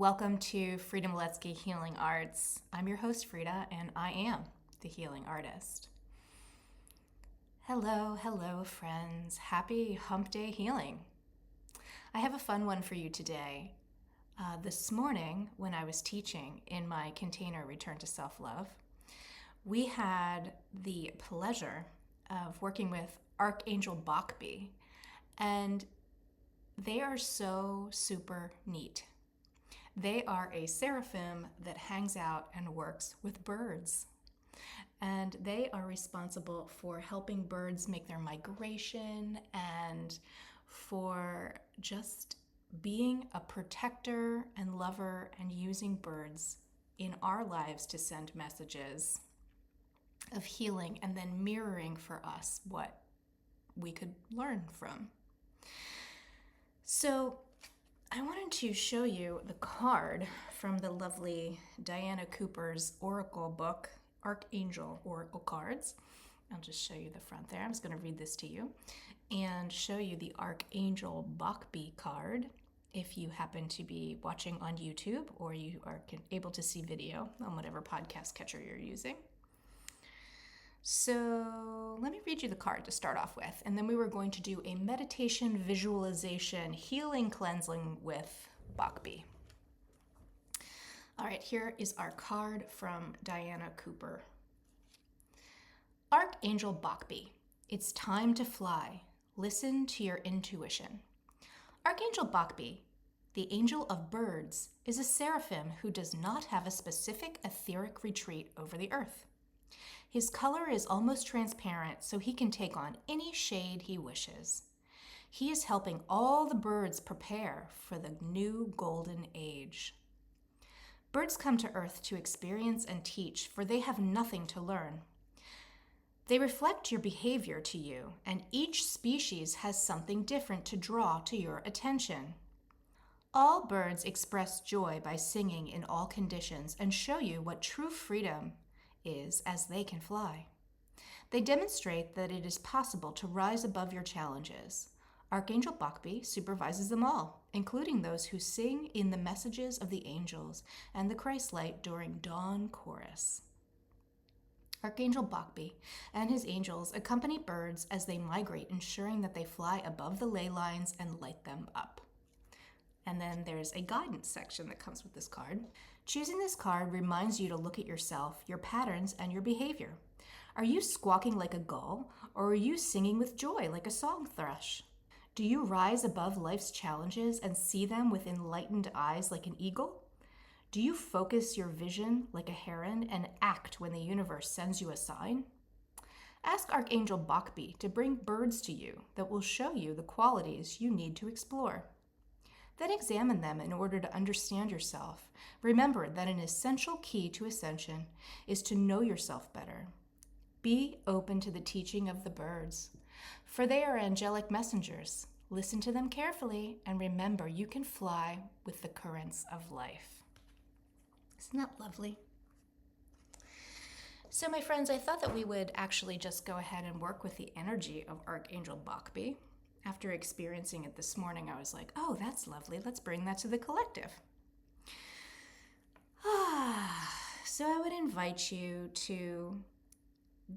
Welcome to Frida Miletsky Healing Arts. I'm your host, Frida, and I am the healing artist. Hello, friends. Happy Hump Day Healing. I have a fun one for you today. This morning, when I was teaching in my container Return to Self-Love, we had the pleasure of working with Archangel Bhokpi, and they are so super neat. They are a seraphim that hangs out and works with birds. And they are responsible for helping birds make their migration and for just being a protector and lover and using birds in our lives to send messages of healing and then mirroring for us what we could learn from. So I wanted to show you the card from the lovely Diana Cooper's Oracle book, Archangel Oracle Cards. I'll just show you the front there. I'm just going to read this to you and show you the Archangel Bhokpi card if you happen to be watching on YouTube or you are able to see video on whatever podcast catcher you're using. So let me read you the card to start off with, and then we were going to do a meditation, visualization, healing, cleansing with Bhokpi. All right, here is our card from Diana Cooper. Archangel Bhokpi, it's time to fly. Listen to your intuition. Archangel Bhokpi, the angel of birds, is a seraphim who does not have a specific etheric retreat over the earth. His color is almost transparent, so he can take on any shade he wishes. He is helping all the birds prepare for the new golden age. Birds come to Earth to experience and teach, for they have nothing to learn. They reflect your behavior to you, and each species has something different to draw to your attention. All birds express joy by singing in all conditions and show you what true freedom is as they can fly. They demonstrate that it is possible to rise above your challenges. Archangel Bhokpi supervises them all, including those who sing in the messages of the angels and the Christ light during dawn chorus. Archangel Bhokpi and his angels accompany birds as they migrate, ensuring that they fly above the ley lines and light them up. And then there's a guidance section that comes with this card. Choosing this card reminds you to look at yourself, your patterns, and your behavior. Are you squawking like a gull, or are you singing with joy like a song thrush? Do you rise above life's challenges and see them with enlightened eyes like an eagle? Do you focus your vision like a heron and act when the universe sends you a sign? Ask Archangel Bhokpi to bring birds to you that will show you the qualities you need to explore. Then examine them in order to understand yourself. Remember that an essential key to ascension is to know yourself better. Be open to the teaching of the birds, for they are angelic messengers. Listen to them carefully and remember you can fly with the currents of life. Isn't that lovely? So my friends, I thought that we would actually just go ahead and work with the energy of Archangel Bhokpi. After experiencing it this morning, I was like, oh, that's lovely. Let's bring that to the collective. So I would invite you to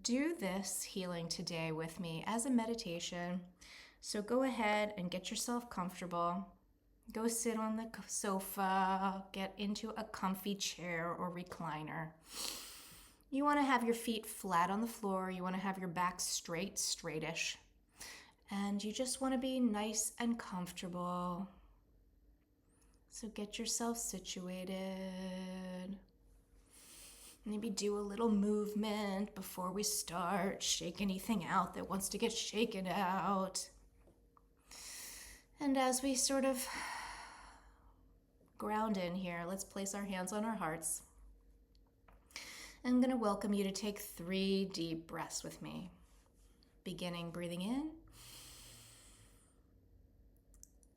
do this healing today with me as a meditation. So go ahead and get yourself comfortable. Go sit on the sofa, get into a comfy chair or recliner. You want to have your feet flat on the floor. You want to have your back straight, straightish. And you just want to be nice and comfortable. So get yourself situated. Maybe do a little movement before we start. Shake anything out that wants to get shaken out. And as we sort of ground in here, let's place our hands on our hearts. I'm going to welcome you to take 3 deep breaths with me. Beginning breathing in.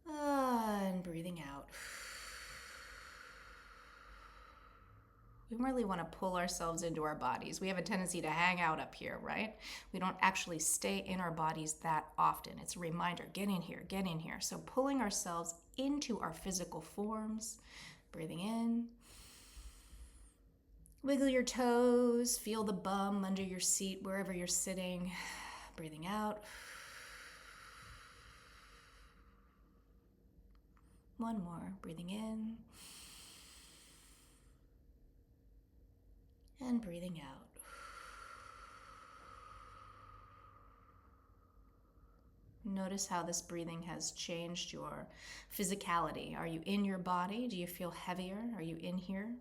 And breathing out. We really want to pull ourselves into our bodies. We have a tendency to hang out up here, right? We don't actually stay in our bodies that often. It's a reminder, get in here, get in here. So pulling ourselves into our physical forms, Breathing in. Wiggle your toes, feel the bum under your seat wherever you're sitting. Breathing out. One more. Breathing in. And breathing out. Notice how this breathing has changed your physicality. Are you in your body? Do you feel heavier? Are you in here?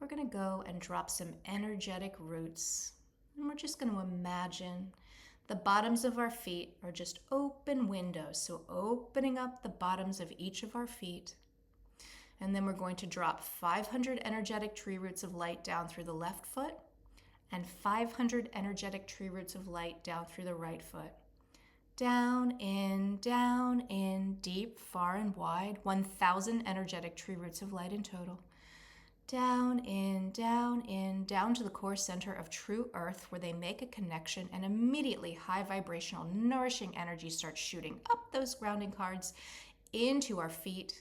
We're going to go and drop some energetic roots. And we're just going to imagine the bottoms of our feet are just open windows. So opening up the bottoms of each of our feet. And then we're going to drop 500 energetic tree roots of light down through the left foot and 500 energetic tree roots of light down through the right foot. Down, in, deep, far and wide, 1,000 energetic tree roots of light in total. Down, in, down to the core center of true earth where they make a connection and immediately high vibrational, nourishing energy starts shooting up those grounding cards into our feet,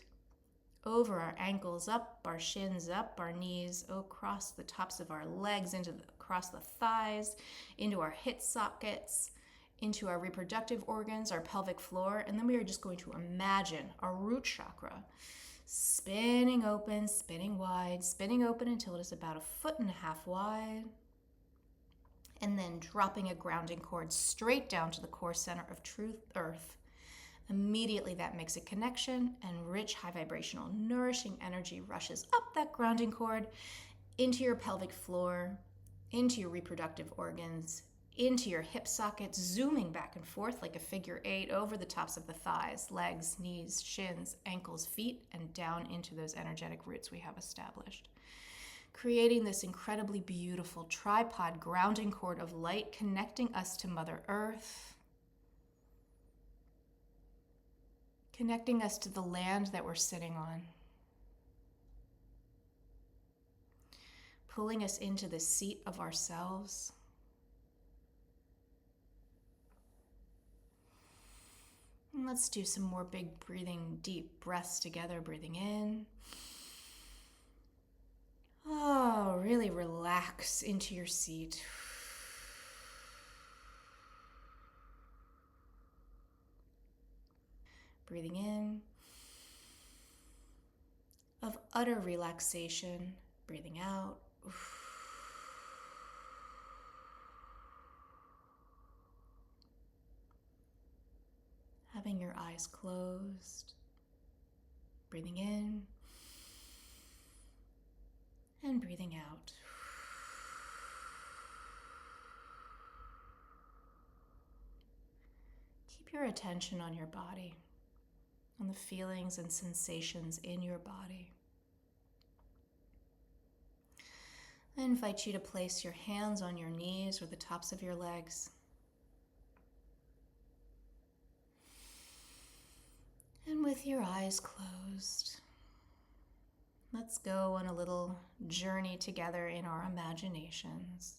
over our ankles, up our shins, up our knees, across the tops of our legs, across the thighs, into our hip sockets, into our reproductive organs, our pelvic floor, and then we are just going to imagine our root chakra spinning open, spinning wide, spinning open until it is about 1.5 feet wide, and then dropping a grounding cord straight down to the core center of true earth. Immediately that makes a connection and rich, high vibrational, nourishing energy rushes up that grounding cord into your pelvic floor, into your reproductive organs, into your hip sockets, zooming back and forth like a figure 8 over the tops of the thighs, legs, knees, shins, ankles, feet, and down into those energetic roots we have established. Creating this incredibly beautiful tripod grounding cord of light connecting us to Mother Earth, connecting us to the land that we're sitting on, pulling us into the seat of ourselves. And let's do some more big breathing, deep breaths together, breathing in. Oh, really relax into your seat. Breathing in, of utter relaxation, breathing out. Having your eyes closed, breathing in and breathing out. Keep your attention on your body, on the feelings and sensations in your body. I invite you to place your hands on your knees or the tops of your legs. And with your eyes closed, let's go on a little journey together in our imaginations.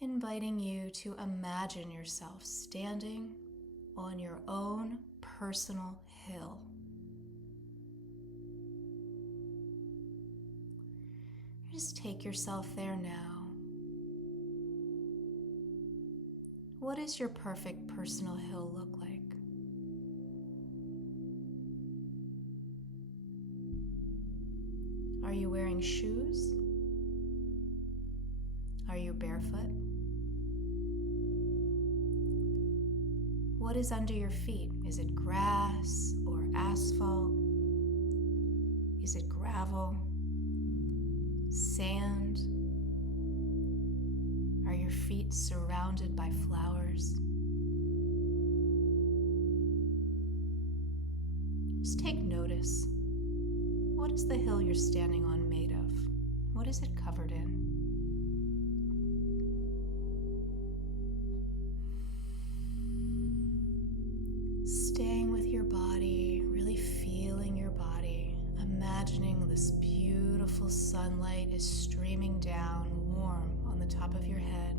Inviting you to imagine yourself standing on your own personal hill. Just take yourself there now. What does your perfect personal hill look like? Are you wearing shoes? Are you barefoot? What is under your feet? Is it grass or asphalt? Is it gravel? Sand? Are your feet surrounded by flowers? Just take notice. What is the hill you're standing on made of? What is it covered in? Staying with your body, really feeling your body, imagining this beautiful sunlight is streaming down warm on the top of your head,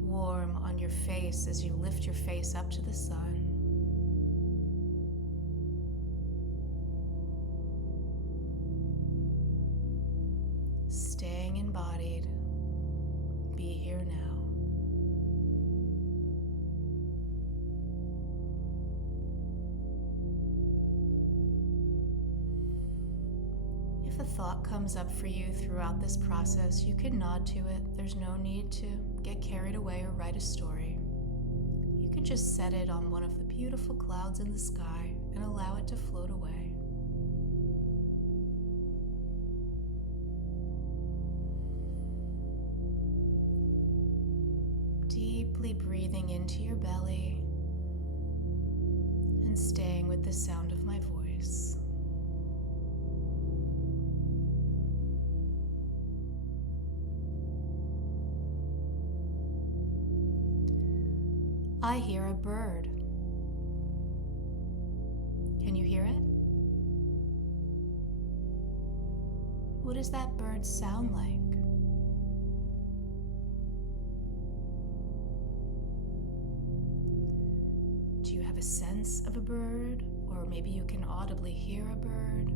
warm on your face as you lift your face up to the sun. If a thought comes up for you throughout this process, you can nod to it. There's no need to get carried away or write a story. You can just set it on one of the beautiful clouds in the sky and allow it to float away. Deeply breathing into your belly and staying with the sound of my voice. I hear a bird. Can you hear it? What does that bird sound like? Do you have a sense of a bird? Or maybe you can audibly hear a bird?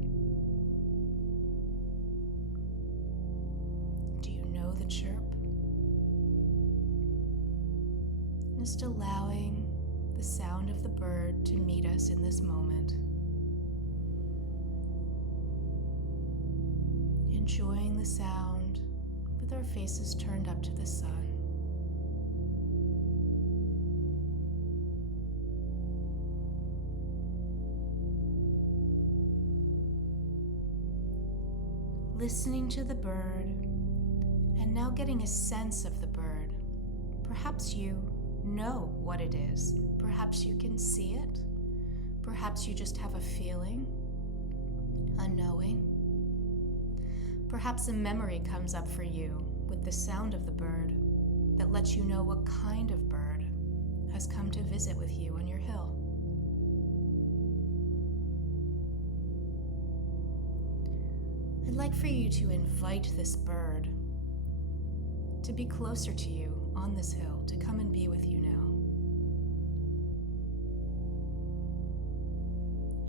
Do you know the chirp? Just allowing the sound of the bird to meet us in this moment. Enjoying the sound with our faces turned up to the sun. Listening to the bird and now getting a sense of the bird. Perhaps you know what it is. Perhaps you can see it. Perhaps you just have a feeling, a knowing. Perhaps a memory comes up for you with the sound of the bird that lets you know what kind of bird has come to visit with you on your hill. I'd like for you to invite this bird to be closer to you on this hill, to come and be with you now.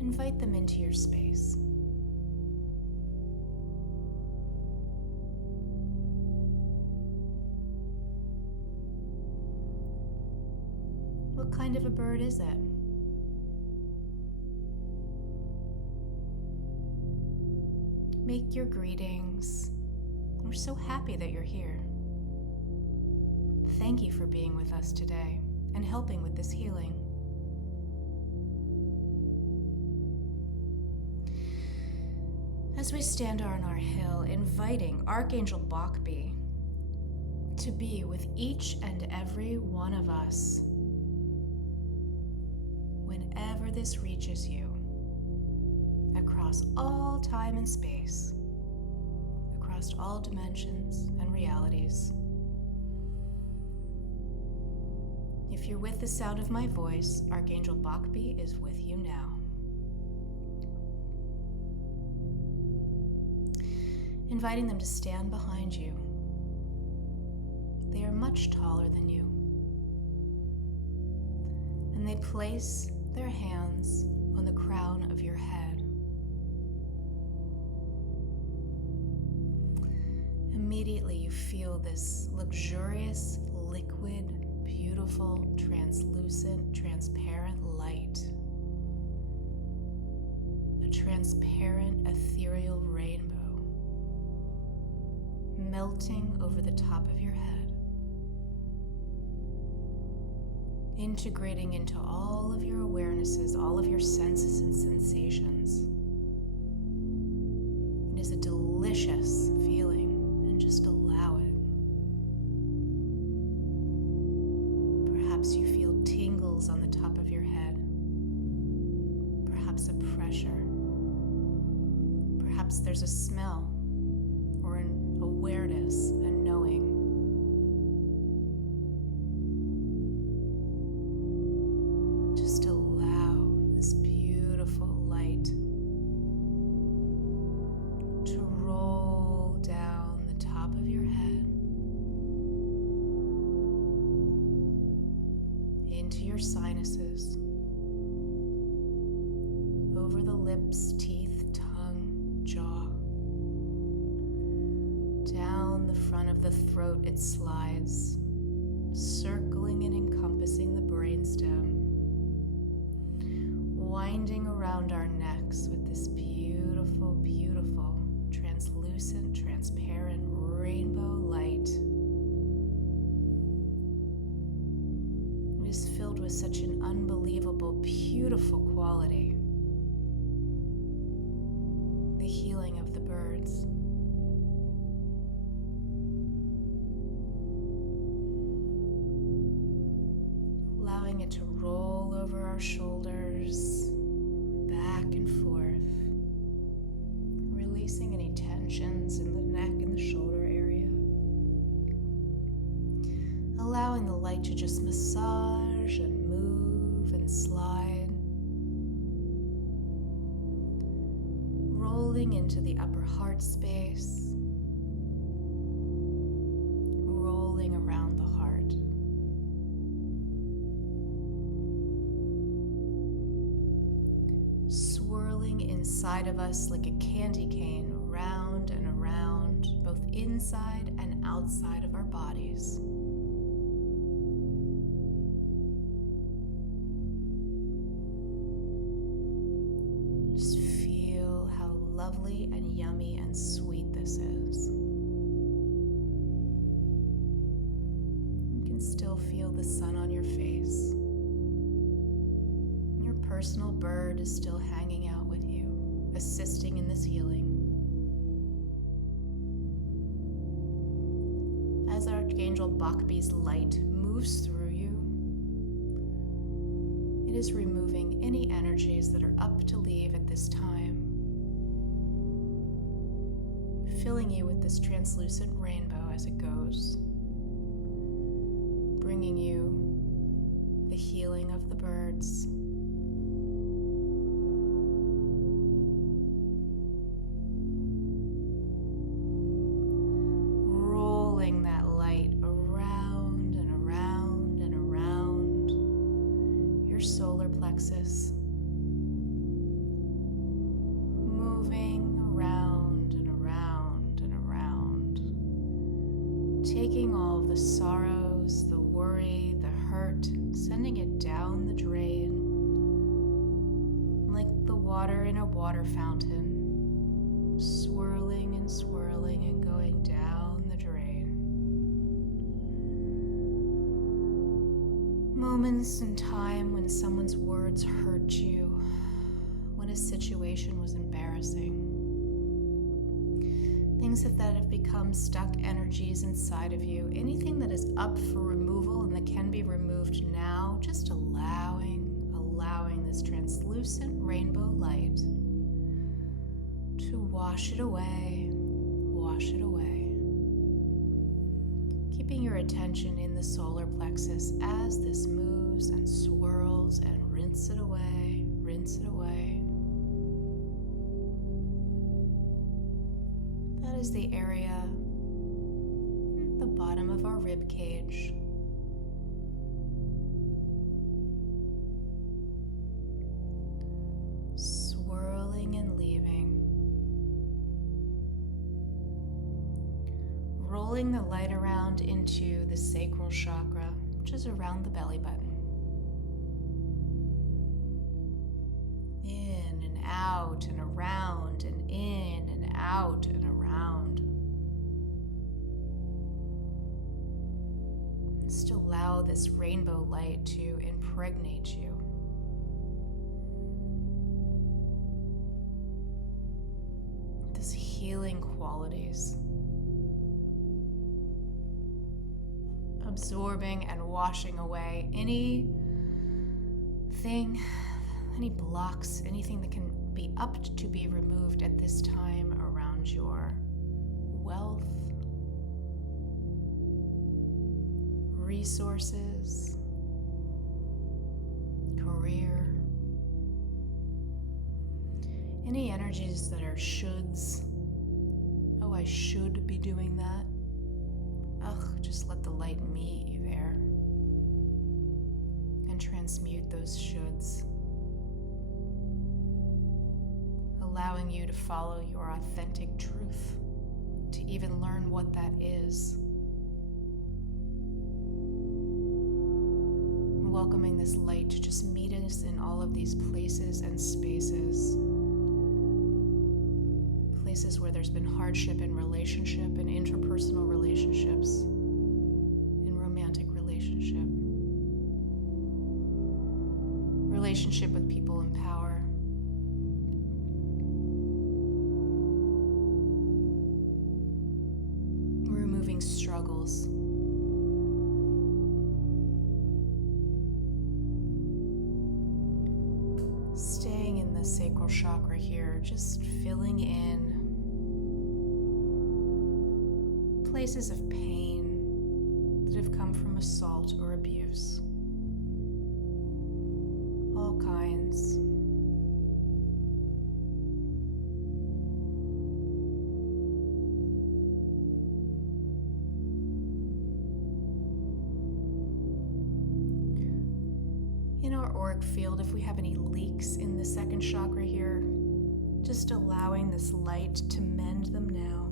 Invite them into your space. What kind of a bird is it? Make your greetings. We're so happy that you're here. Thank you for being with us today and helping with this healing. As we stand on our hill, inviting Archangel Bhokpi to be with each and every one of us whenever this reaches you, across all time and space, across all dimensions and realities. If you're with the sound of my voice, Archangel Bhokpi is with you now. Inviting them to stand behind you. They are much taller than you. And they place their hands on the crown of your head. Immediately you feel this luxurious, liquid, beautiful, translucent, transparent light. A transparent, ethereal rainbow melting over the top of your head, integrating into all of your awarenesses, all of your senses and sensations. It is a delicious feeling, and just allow it. Perhaps you feel tingles on the top of your head, perhaps a pressure, perhaps there's a smell or an awareness, a knowing. Just allow this beautiful light to roll down the top of your head into your sinuses, over the lips, teeth, tongue, jaw. Down the front of the throat it slides, circling and encompassing the brainstem, winding around our necks with this beautiful, beautiful, transparent such an unbelievable, beautiful quality. The healing of the birds. Allowing it to roll over our shoulders, back and forth. Releasing any tensions in the neck and the shoulder area. Allowing the light to just massage and move and slide. Rolling into the upper heart space. Rolling around the heart. Swirling inside of us like a candy cane, around and around, both inside and outside of our bodies. Just feel how lovely and yummy and sweet this is. You can still feel the sun on your face. Your personal bird is still hanging out with you, assisting in this healing. As Archangel Bhokpi's light moves through you, it is removing any energies that are up to leave at this time, filling you with this translucent rainbow as it goes, bringing you the healing of the birds. Rolling that light around and around and around your solar plexus, moving around and around and around, taking all of the sorrows, the worry, the hurt, sending it down the drain, like the water in a water fountain, swirling and swirling and going down the drain. Moments in time when someone's words hurt you, when a situation was embarrassing. Things that have become stuck energies inside of you, anything that is up for removal and that can be removed now, just allowing this translucent rainbow light to wash it away, keeping your attention in the solar plexus as this moves and swirls, and rinse it away. That is the area at the bottom of our rib cage. Swirling and leaving. Rolling the light around into the sacral chakra, which is around the belly button. In and out and around, and in and out and around. Just allow this rainbow light to impregnate you. This healing qualities. Absorbing and washing away anything, any blocks, anything that can be up to be removed at this time around your wealth, resources, career, any energies that are shoulds. Oh, I should be doing that. Just let the light meet you there and transmute those shoulds, allowing you to follow your authentic truth, to even learn what that is. Welcoming this light to just meet us in all of these places and spaces. Places where there's been hardship in relationship and interpersonal relationships, in romantic relationship. relationship with people in power. Removing struggles. Staying in the sacral chakra here, just filling in places of pain that have come from assault or abuse. All kinds. In our auric field, if we have any leaks in the second chakra here, just allowing this light to mend them now.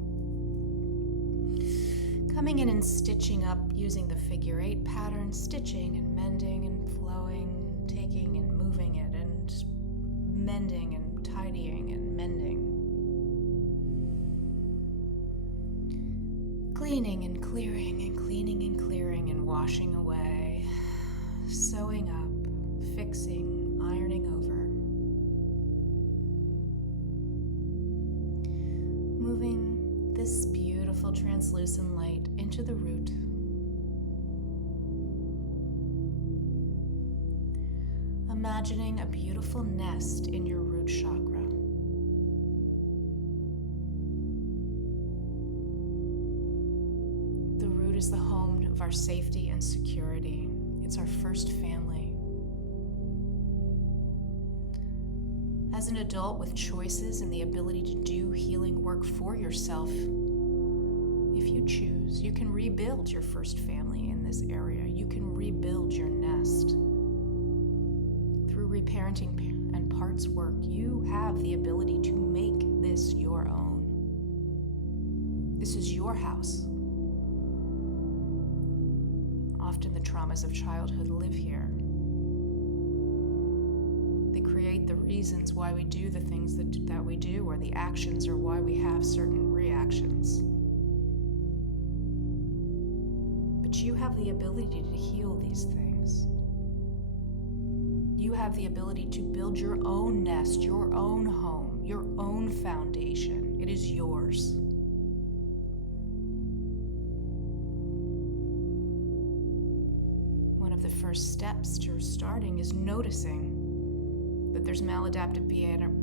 Coming in and stitching up using the figure 8 pattern, stitching and mending and flowing, taking and moving it, and mending and tidying and mending. Cleaning and clearing and cleaning and clearing and washing away, sewing up, fixing, ironing over. Moving this beautiful translucent light into the root. Imagining a beautiful nest in your root chakra. The root is the home of our safety and security. It's our first family. As an adult with choices and the ability to do healing work for yourself, if you choose, you can rebuild your first family in this area. You can rebuild your nest. Through reparenting and parts work, you have the ability to make this your own. This is your house. Often the traumas of childhood live here. They create the reasons why we do the things that we do, or the actions, or why we have certain reactions. But you have the ability to heal these things. You have the ability to build your own nest, your own home, your own foundation. It is yours. One of the first steps to starting is noticing that there's maladaptive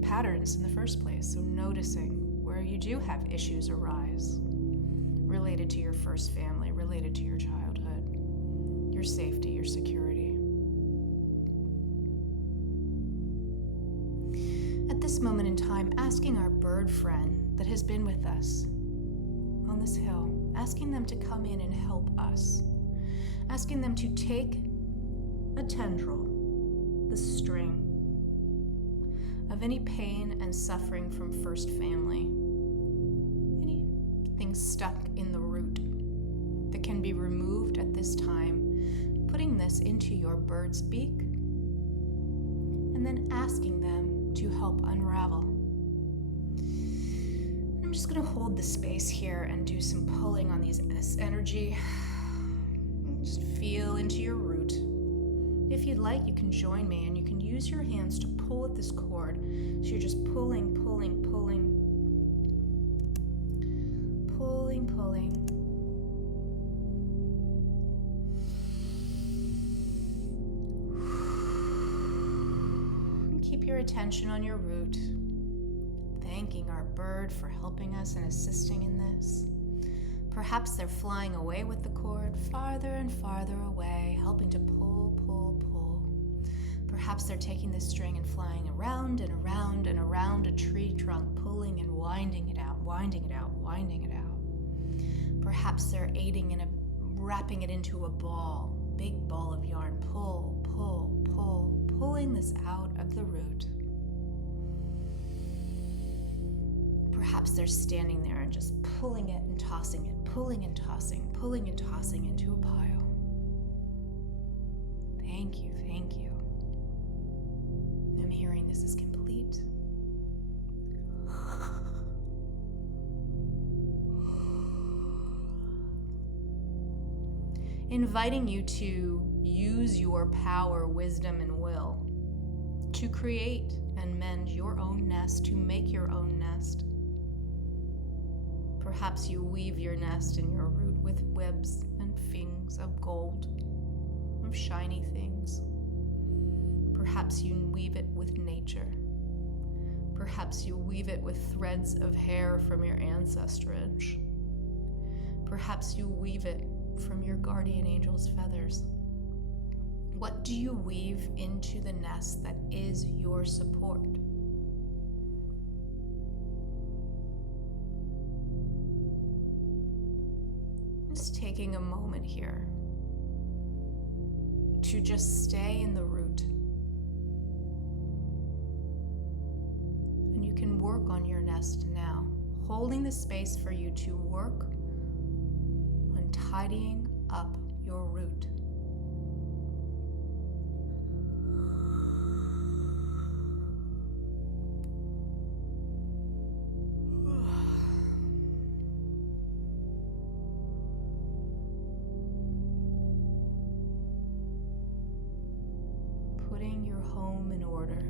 patterns in the first place. So noticing where you do have issues arise related to your first family, related to your childhood, your safety, your security. At this moment in time, asking our bird friend that has been with us on this hill, asking them to come in and help us, asking them to take a tendril, the string, of any pain and suffering from first family, anything stuck in the root that can be removed at this time, putting this into your bird's beak, and then asking them to help unravel. I'm just going to hold the space here and do some pulling on this energy. Just feel into your root. If you'd like, you can join me and you can use your hands to pull at this cord. So you're just pulling, pulling, pulling, pulling, pulling. And keep your attention on your root, thanking our bird for helping us and assisting in this. Perhaps they're flying away with the cord, farther and farther away, helping to pull, pull, pull. Perhaps they're taking the string and flying around and around and around a tree trunk, pulling and winding it out, winding it out, winding it out. Perhaps they're aiding in wrapping it into a ball, big ball of yarn, pull, pull, pull, pulling this out of the root. Perhaps they're standing there and just pulling it and tossing it, pulling and tossing, pulling and tossing into a pile. Thank you, thank you. I'm hearing this is complete. Inviting you to use your power, wisdom, and will to create and mend your own nest, to make your own nest. Perhaps you weave your nest in your root with webs and fings of gold, of shiny things. Perhaps you weave it with nature. Perhaps you weave it with threads of hair from your ancestrage. Perhaps you weave it from your guardian angel's feathers. What do you weave into the nest that is your support? Just taking a moment here to just stay in the root. And you can work on your nest now, holding the space for you to work on tidying up your root. Putting your home in order.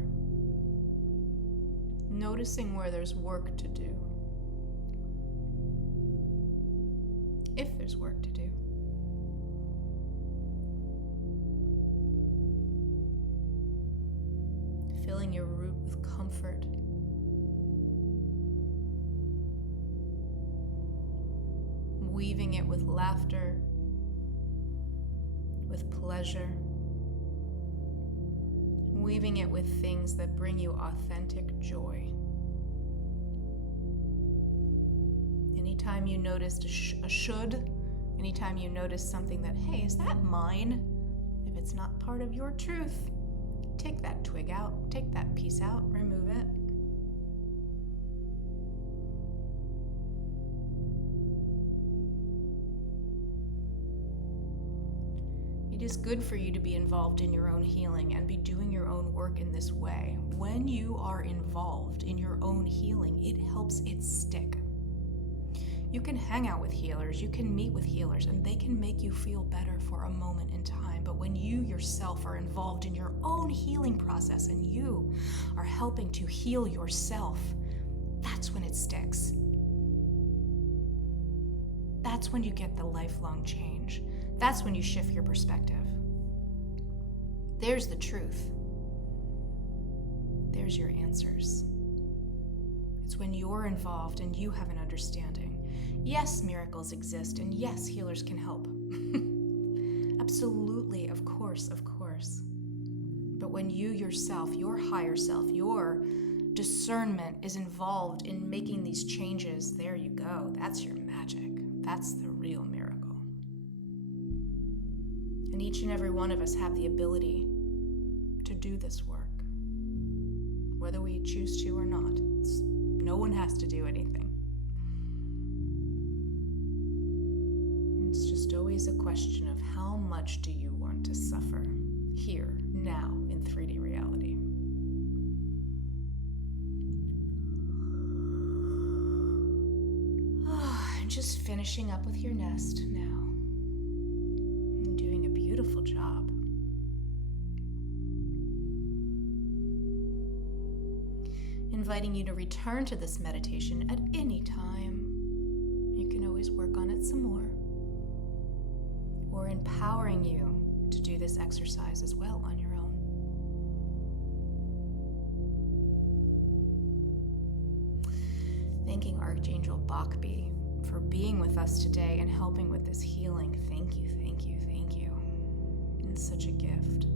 Noticing where there's work to do. If there's work to do. Filling your root with comfort. Weaving it with laughter, with pleasure. Weaving it with things that bring you authentic joy. Anytime you noticed a should, anytime you notice something that, hey, is that mine? If it's not part of your truth, take that twig out, take that piece out, remove it. It is good for you to be involved in your own healing and be doing your own work in this way. When you are involved in your own healing, it helps it stick. You can hang out with healers, you can meet with healers, and they can make you feel better for a moment in time. But when you yourself are involved in your own healing process and you are helping to heal yourself, that's when it sticks. That's when you get the lifelong change. That's when you shift your perspective. There's the truth. There's your answers. It's when you're involved and you have an understanding. Yes, miracles exist, and yes, healers can help. Absolutely, of course, of course. But when you yourself, your higher self, your discernment is involved in making these changes, there you go. That's your magic. That's the real miracle. And each and every one of us have the ability to do this work, whether we choose to or not. No one has to do anything. It's just always a question of how much do you want to suffer here, now, in 3D reality. And just finishing up with your nest now. Doing a beautiful job. Inviting you to return to this meditation at any time. You can always work on it some more. Or empowering you to do this exercise as well on your own. Thanking Archangel Bhokpi for being with us today and helping with this healing. Thank you, thank you, thank you. It's such a gift.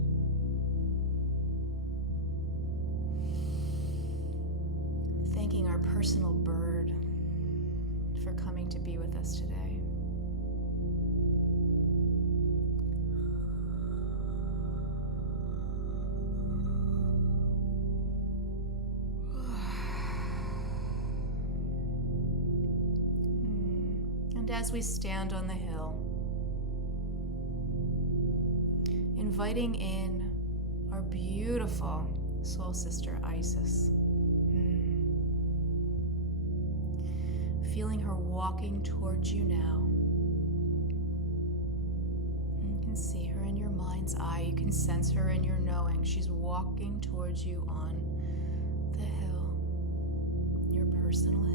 Thanking our personal bird for coming to be with us today. And as we stand on the hill, inviting in our beautiful soul sister Isis. Feeling her walking towards you now. You can see her in your mind's mind's eye. You can sense her in your knowing. She's walking towards you on the hill, your personal hill.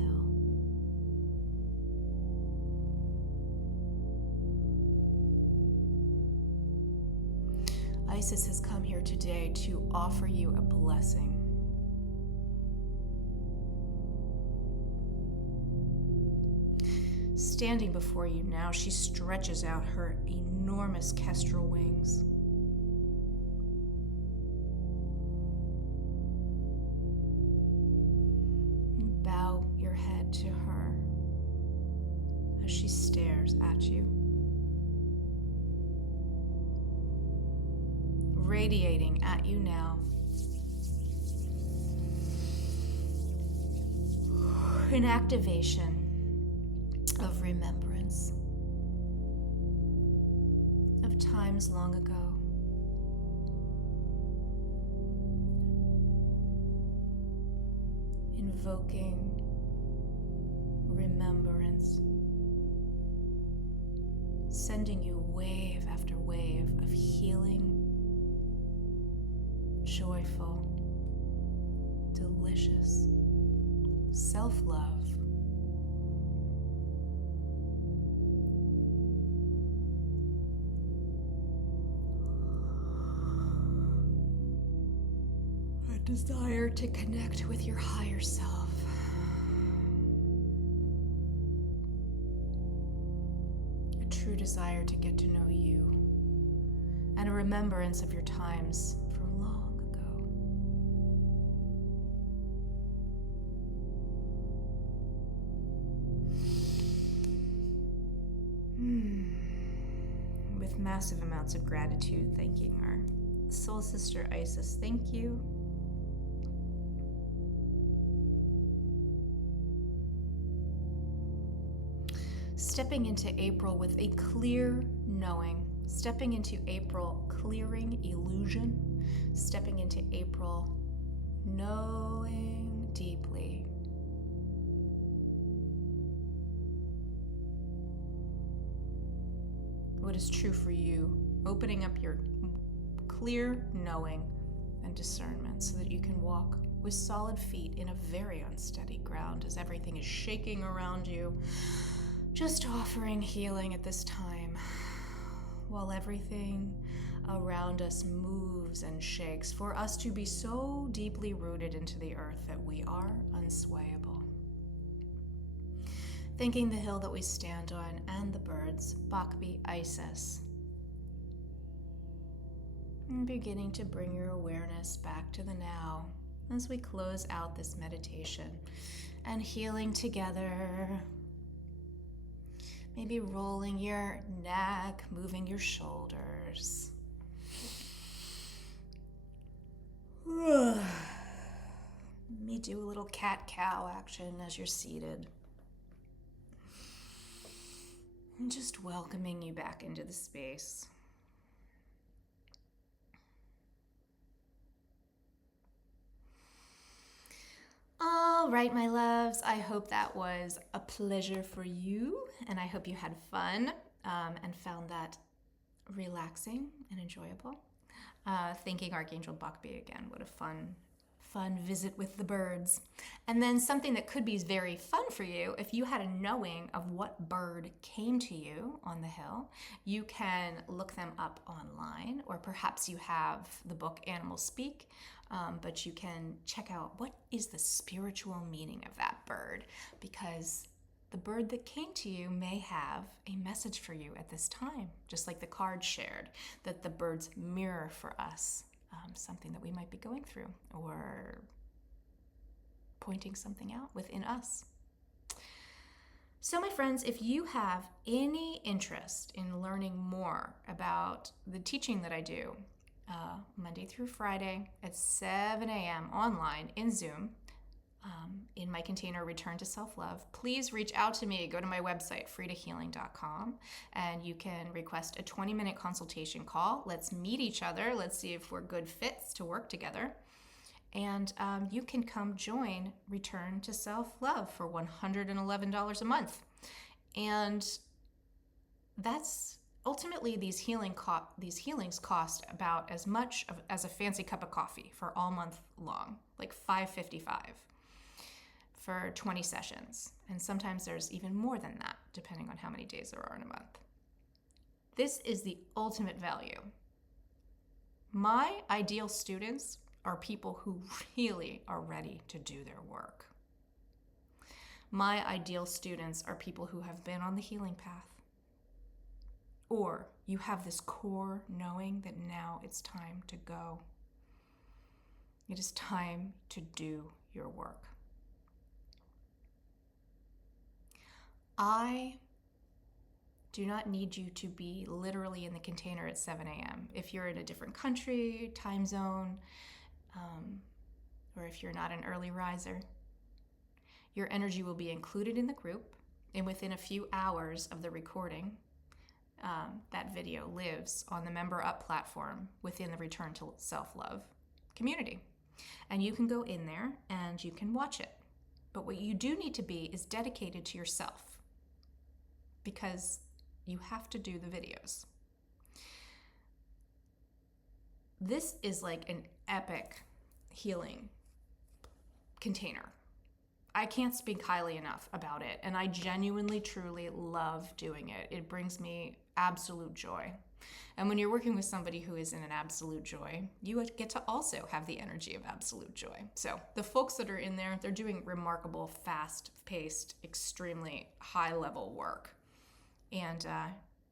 Isis has come here today to offer you a blessing. Standing before you now, she stretches out her enormous kestrel wings. And bow your head to her as she stares at you. Radiating at you now. An activation of remembrance of times long ago. Invoking remembrance, sending you wave after wave of healing, joyful, delicious self-love. A desire to connect with your higher self. A true desire to get to know you. And a remembrance of your times from long ago. With massive amounts of gratitude, thanking our soul sister Isis. Thank you. Stepping into April with a clear knowing. Stepping into April, clearing illusion. Stepping into April, knowing deeply. What is true for you, opening up your clear knowing and discernment so that you can walk with solid feet in a very unsteady ground as everything is shaking around you. Just offering healing at this time while everything around us moves and shakes, for us to be so deeply rooted into the earth that we are unswayable. Thanking the hill that we stand on and the birds, Bhokpi, Isis. And beginning to bring your awareness back to the now as we close out this meditation and healing together. Maybe rolling your neck, moving your shoulders. Let me do a little cat-cow action as you're seated. And just welcoming you back into the space. All right, my loves, I hope that was a pleasure for you, and I hope you had fun and found that relaxing and enjoyable. Thanking Archangel Bhokpi again. What a fun visit with the birds. And then something that could be very fun for you, if you had a knowing of what bird came to you on the hill, you can look them up online, or perhaps you have the book Animals Speak, but you can check out what is the spiritual meaning of that bird, because the bird that came to you may have a message for you at this time, just like the card shared, that the birds mirror for us something that we might be going through or pointing something out within us. So my friends, if you have any interest in learning more about the teaching that I do Monday through Friday at 7 a.m. online in Zoom, in my container, Return to Self-Love, please reach out to me. Go to my website, freedahealing.com, and you can request a 20-minute consultation call. Let's meet each other. Let's see if we're good fits to work together. And you can come join Return to Self-Love for $111 a month. And that's ultimately, these healings cost about as much as a fancy cup of coffee for all month long, like $5.55 for 20 sessions. And sometimes there's even more than that, depending on how many days there are in a month. This is the ultimate value. My ideal students are people who really are ready to do their work. My ideal students are people who have been on the healing path. Or you have this core knowing that now it's time to go. It is time to do your work. I do not need you to be literally in the container at 7 a.m. If you're in a different country, time zone, or if you're not an early riser, your energy will be included in the group, and within a few hours of the recording, that video lives on the Member Up platform within the Return to Self-Love community. And you can go in there and you can watch it. But what you do need to be is dedicated to yourself, because you have to do the videos. This is like an epic healing container. I can't speak highly enough about it, and I genuinely, truly love doing it. It brings me absolute joy. And when you're working with somebody who is in an absolute joy, you get to also have the energy of absolute joy. So the folks that are in there, they're doing remarkable, fast-paced, extremely high-level work. And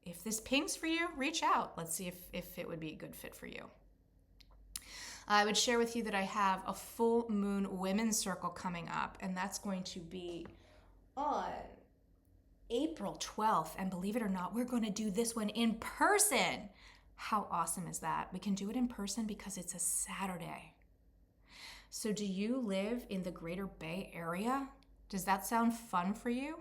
if this pings for you, reach out. Let's see if it would be a good fit for you. I would share with you that I have a full moon women's circle coming up, and that's going to be on April 12th. And believe it or not, we're going to do this one in person. How awesome is that? We can do it in person because it's a Saturday. So do you live in the Greater Bay Area? Does that sound fun for you?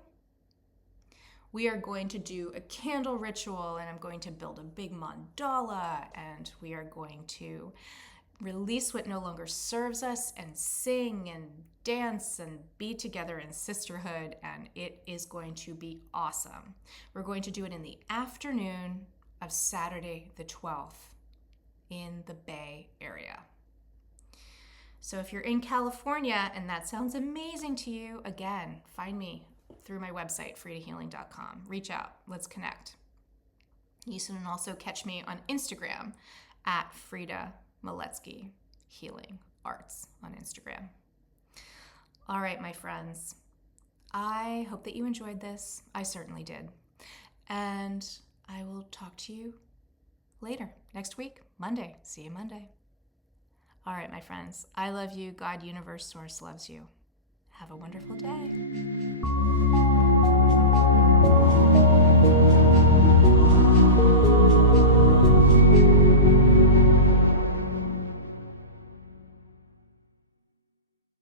We are going to do a candle ritual, and I'm going to build a big mandala, and we are going to release what no longer serves us and sing and dance and be together in sisterhood, and it is going to be awesome. We're going to do it in the afternoon of Saturday the 12th in the Bay Area. So if you're in California and that sounds amazing to you, again, find me through my website, fridahealing.com. Reach out. Let's connect. You can also catch me on Instagram at Frida Maletsky Healing Arts on Instagram. All right, my friends. I hope that you enjoyed this. I certainly did. And I will talk to you later, next week, Monday. See you Monday. All right, my friends. I love you. God, universe, source loves you. Have a wonderful day.